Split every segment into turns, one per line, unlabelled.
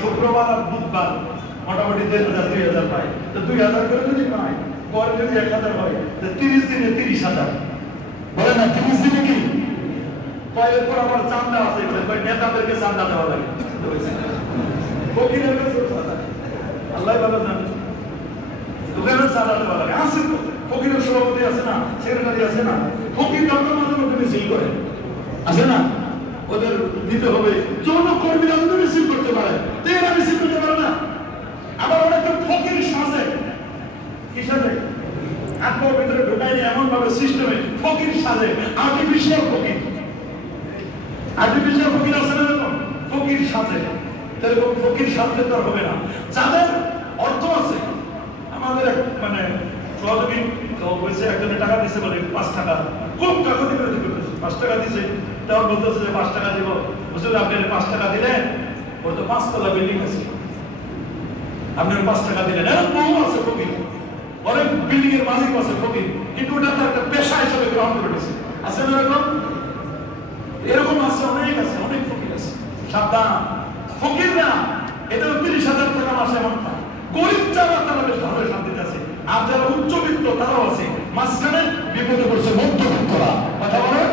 শুক্রবার আর বুধবার মোটামুটি দেড় হাজার, দুই হাজার পায়। তো দুই হাজার করে যদি পায় গড়ে যদি এক হাজার হয়, তো তিরিশ দিনে তিরিশ হাজার। বলে না, তিরিশ দিনে কি? পর আমার চান্দা আছে নেতাদেরকে চান্দা দেওয়া লাগে। আল্লাহ ভালো জানে। দোকানের চাঁদা দেওয়া লাগে। আছে ফকিরের সভাপতি আছে না, সেক্রেটারি আছে না। ফকির মাঝে মধ্যে মিছিল করে। আছে না? ওদের দিতে হবে। যৌন কর্মীরা যদি মিছিল করতে পারে তো এরা মিছিল করতে পারে না আবার অনেকে ফকির সাজে কি সাজে আত্মার ভিতরে ঢুকাই এমন ভাবে সিস্টেমে ফকির সাজে আর্টিফিশিয়াল ফকির। আর্টিফিশিয়াল ফকির আছে না এরকম? ফকির সাজে। এরকম ফকির সাজলে তো হবে না। যাদের অর্থ আছে, আমাদের মানে সহযোগী তো বলছে, একজনের টাকা দিছে বলে, পাঁচ টাকা। খুব করে দিবে। পাঁচ টাকা দিছে। তারপর বলতেছে যে, পাঁচ টাকা দিব। বুঝলে আপনি পাঁচ টাকা দিলেন ওর তো পাঁচতলা বিল্ডিং আছে। আপনি পাঁচ টাকা দিলেন? এরকম বহু আছে ফকির। অনেক বিল্ডিং এর মালিক আছে ফকির, কিন্তু ওটা তার একটা পেশা হিসেবে গ্রহণ করে নিয়েছে আছে না এরকম? এরকম আছে, অনেক আছে, অনেক ফকির আছে। সাবধান। ফকির না এটা তিরিশ হাজার টাকা মাসে এমন পায়। গরিব যারা, তারা বেশ ভালো শান্তিতে আছে। আর যারা উচ্চবিত্ত, তারাও আছে। মাঝখানে বিপদে পড়ছে মধ্যবিত্তরা কথা বলেন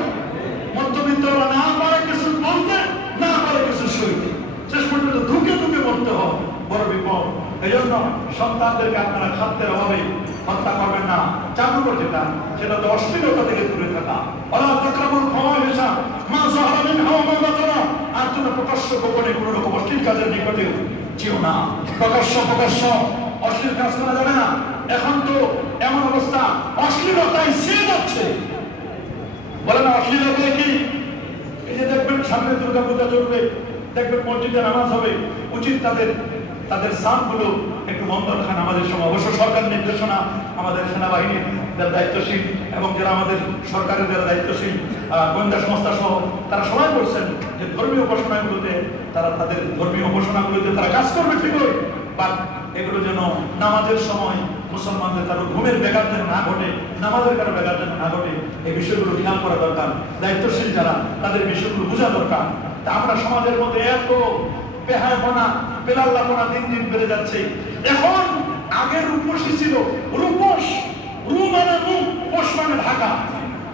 মধ্যবিত্তরা না পারে কিছু বলতে না পারে কিছু সইতে শেষ পর্যন্ত ধুকে ধুকে মরতে হয় বড় বিপদ এই জন্য সন্তানদেরকে আপনারা খাদ্যের অভাবে হত্যা করবেন না। চালু করতে চান সেটা তো অশ্লীলতা থেকে দূরে থাকা। অলা তাকরাবুল মা মা আর তোমরা প্রকাশ্য গোপনে কোনো রকম অশ্লীল কাজের নিকটে না। প্রকাশ্য প্রকাশ্য অশ্লীল কাজ করা যাবে না। এখন তো এমন অবস্থা, অশ্লীলতায় সে যাচ্ছে। বলে না অশ্লীলতায় কি? এই যে দেখবেন সামনে দুর্গা পূজা চলবে, দেখবেন মসজিদে নামাজ হবে, উচিত তাদের তাদের স্থানগুলো একটু বন্ধ রাখা আমাদের সময় অবশ্য সরকার নির্দেশনা আমাদের সেনাবাহিনীর যারা দায়িত্বশীল এবং যারা আমাদের সরকারের যারা দায়িত্বশীল গোয়েন্দা সংস্থা সহ, তারা সবাই বলছেন যে ধর্মীয় উপাসনাগুলোতে তারা তাদের ধর্মীয় উপাসনাগুলোতে তারা কাজ করবে ঠিকই, বাট এগুলো যেন নামাজের সময় মুসলমানদের কারও ঘুমের ব্যাঘাত যেন না ঘটে, নামাজের কারও ব্যাঘাত যেন না ঘটে, এই বিষয়গুলো খেয়াল করা দরকার। দায়িত্বশীল যারা, তাদের বিষয়গুলো বোঝা দরকার। আমরা সমাজের মধ্যে এত বেহায়পনা বেলাল্লাপনা দিন দিন বেড়ে যাচ্ছে। এখন আগের রূপসী ছিল। রূপস রু মানে মুখ পোষ মানে ঢাকা।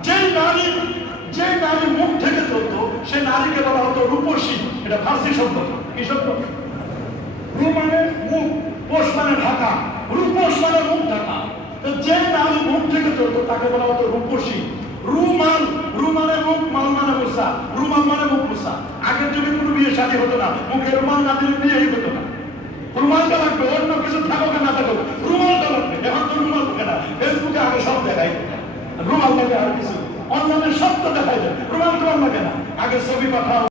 যেই নারী যে নারী মুখ থেকে চলতো সে নারীকে বলা হতো রূপসী। এটা ফার্সি শব্দ। কি শব্দ? রু মানে মুখ পোষ মানে ঢাকা। রূপোষ মানে মুখ ঢাকা। তো যে নারী মুখ থেকে চলতো, তাকে বলা হতো রূপসী। রুমাল, রু মানে মুখ, মাল মানে মুসা। রুমাল মানে মুখ, মুসা। আগের যুগে কোনো বিয়ে শাদী হতো না। মুখে রুমাল না দিলে বিয়েই হতো না। রুমালটা লাগবে, অন্য কিছু থাকুক না থাকুক রুমালটা লাগবে, এখন তো রুমাল থাকে না। ফেসবুকে আগে সব দেখাই রুমাল লাগে আর কিছু। তো দেখাই যায় রুমাল তোমার লাগে না। আগে ছবি পাঠাও।